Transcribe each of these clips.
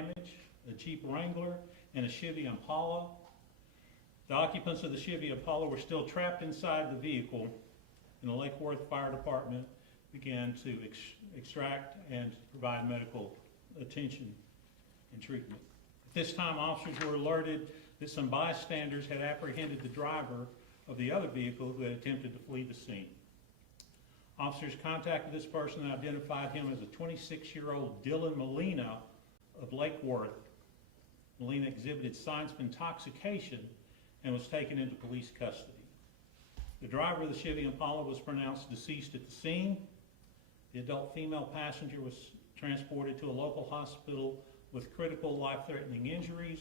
damage, a Jeep Wrangler, and a Chevy Impala. The occupants of the Chevy Impala were still trapped inside the vehicle, and the Lake Worth Fire Department began to extract and provide medical attention and treatment. At this time, officers were alerted that some bystanders had apprehended the driver of the other vehicle who had attempted to flee the scene. Officers contacted this person and identified him as a 26-year-old Dylan Molina of Lake Worth. Molina exhibited signs of intoxication and was taken into police custody. The driver of the Chevy Impala was pronounced deceased at the scene. The adult female passenger was transported to a local hospital with critical life-threatening injuries.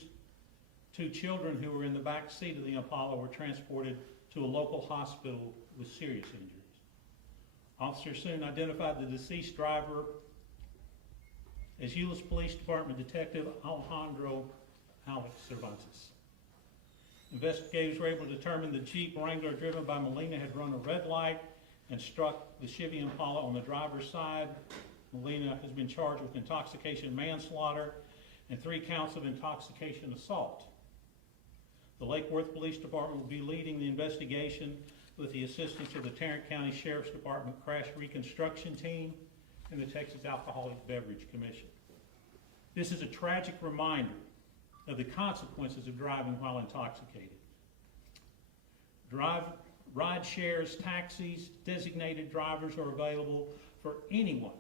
2 children who were in the back seat of the Impala were transported to a local hospital with serious injuries. Officers soon identified the deceased driver as Euless Police Department Detective Alejandro Cervantes. Investigators were able to determine the Jeep Wrangler driven by Molina had run a red light and struck the Chevy Impala on the driver's side. Molina has been charged with intoxication manslaughter and 3 counts of intoxication assault. The Lake Worth Police Department will be leading the investigation with the assistance of the Tarrant County Sheriff's Department Crash Reconstruction Team and the Texas Alcoholic Beverage Commission. This is a tragic reminder of the consequences of driving while intoxicated. Ride shares, taxis, designated drivers are available for anyone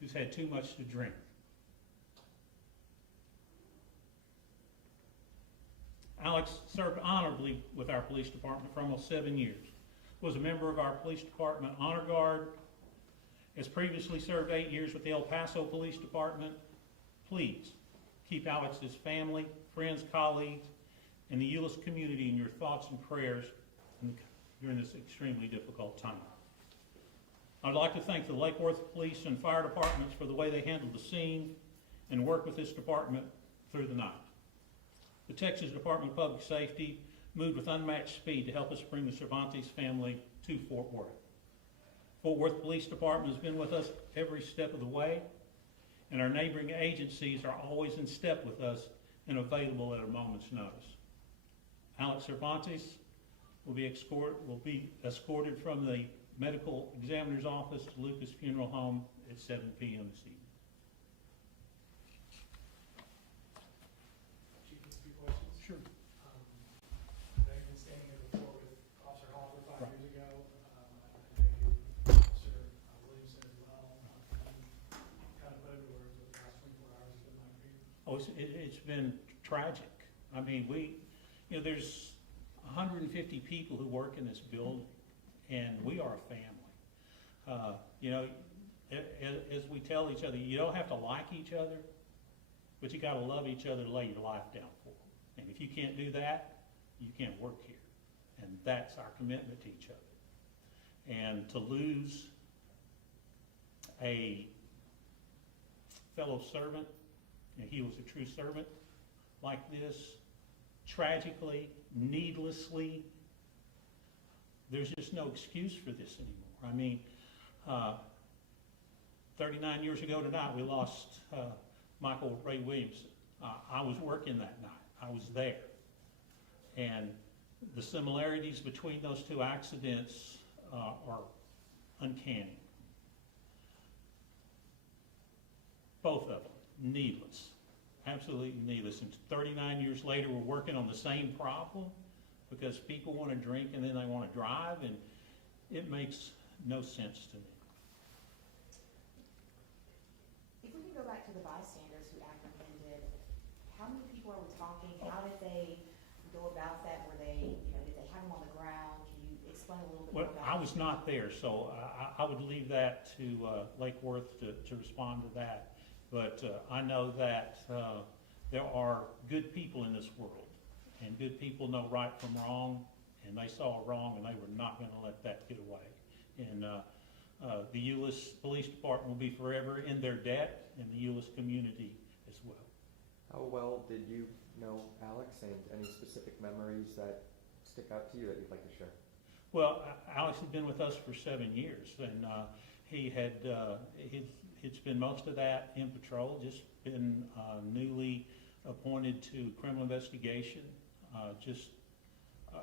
who's had too much to drink. Alex served honorably with our police department for almost 7 years. Was a member of our police department honor guard. Has previously served 8 years with the El Paso Police Department. Please keep Alex's family, friends, colleagues, and the Euless community in your thoughts and prayers during this extremely difficult time. I'd like to thank the Lake Worth Police and Fire Departments for the way they handled the scene and worked with this department through the night. The Texas Department of Public Safety moved with unmatched speed to help us bring the Cervantes family to Fort Worth. Fort Worth Police Department has been with us every step of the way, and our neighboring agencies are always in step with us and available at a moment's notice. Alex Cervantes will be escorted from the medical examiner's office to Lucas Funeral Home at 7 p.m. this evening. Chief, a few questions. Sure. I've been standing here before with Officer Hoffer 5 years ago. Officer Williamson as well. Kind of put into words what the last 24 hours has been like for you. Oh, it's been tragic. I mean, there's 150 people who work in this building, and we are a family. As we tell each other, you don't have to like each other, but you got to love each other to lay your life down for. And if you can't do that, you can't work here. And that's our commitment to each other. And to lose a fellow servant, and he was a true servant like this, tragically, needlessly, there's just no excuse for this anymore. I mean, 39 years ago tonight, we lost Michael Ray Williamson. I was working that night. I was there. And the similarities between those 2 accidents are uncanny. Both of them, needless. Absolutely needless. And 39 years later, we're working on the same problem because people want to drink and then they want to drive, and it makes no sense to me. If we can go back to the bystanders who apprehended, how many people are we talking? How did they go about that? Were they, did they have them on the ground? Can you explain a little bit more about I was not there, so I would leave that to Lake Worth to respond to that. But I know that there are good people in this world, and good people know right from wrong, and they saw wrong, and they were not going to let that get away. And the Euless Police Department will be forever in their debt, and the Euless community as well. How well did you know Alex, and any specific memories that stick out to you that you'd like to share? Well, Alex had been with us for 7 years, and he had his it's been most of that in patrol, just been newly appointed to criminal investigation, just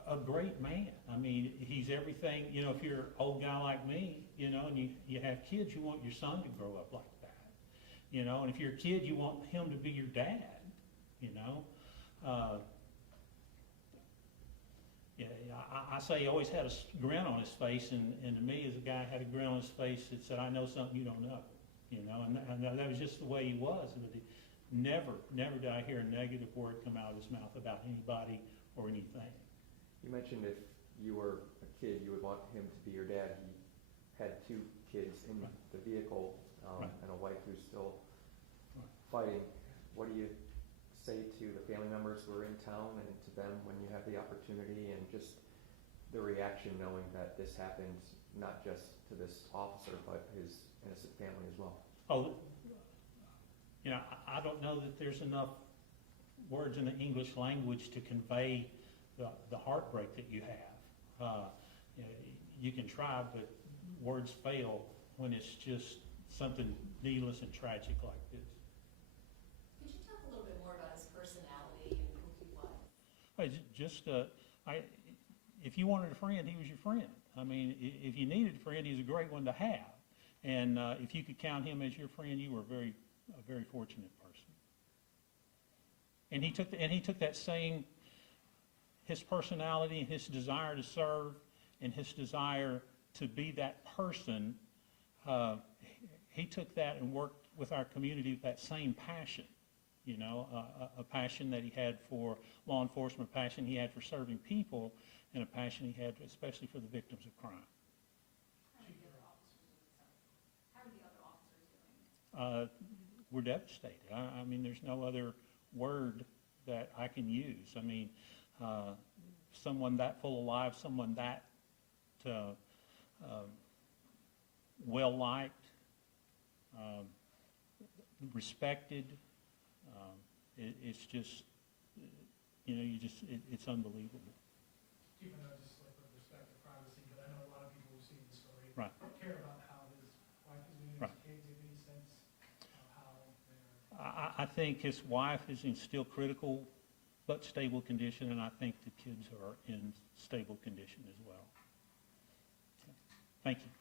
a great man. I mean, he's everything, you know, if you're an old guy like me, you know, and you have kids, you want your son to grow up like that, you know, and if you're a kid, you want him to be your dad, you know. Yeah, I say he always had a grin on his face, and to me, as a guy had a grin on his face that said, I know something you don't know, you know, and that was just the way he was. But he, never did I hear a negative word come out of his mouth about anybody or anything. You mentioned if you were a kid, you would want him to be your dad. He had 2 kids in Right. the vehicle, Right. and a wife who's still Right. fighting. What do you say to the family members who are in town and to them when you have the opportunity, and just the reaction knowing that this happened not just to this officer but his innocent family as well? Oh, you know, I don't know that there's enough words in the English language to convey the heartbreak that you have. You know, you can try, but words fail when it's just something needless and tragic like this. Could you talk a little bit more about his personality and who he was? If you wanted a friend, he was your friend. I mean, if you needed a friend, he's a great one to have. And if you could count him as your friend, you were a very fortunate person. And he took that same, his personality and his desire to serve and his desire to be that person, he took that and worked with our community with that same passion. You know, a passion that he had for law enforcement, a passion he had for serving people, and a passion he had especially for the victims of crime. How are the other officers doing? We're devastated. I mean, there's no other word that I can use. I mean, someone that full of life, someone that well-liked, respected. It's just, you know, it's unbelievable. Even though just like with respect to privacy, but I know a lot of people who've seen the story Right. care about how his wife is doing, Right. his kids, do you have any sense of how they're? I think his wife is in still critical but stable condition, and I think the kids are in stable condition as well. Thank you.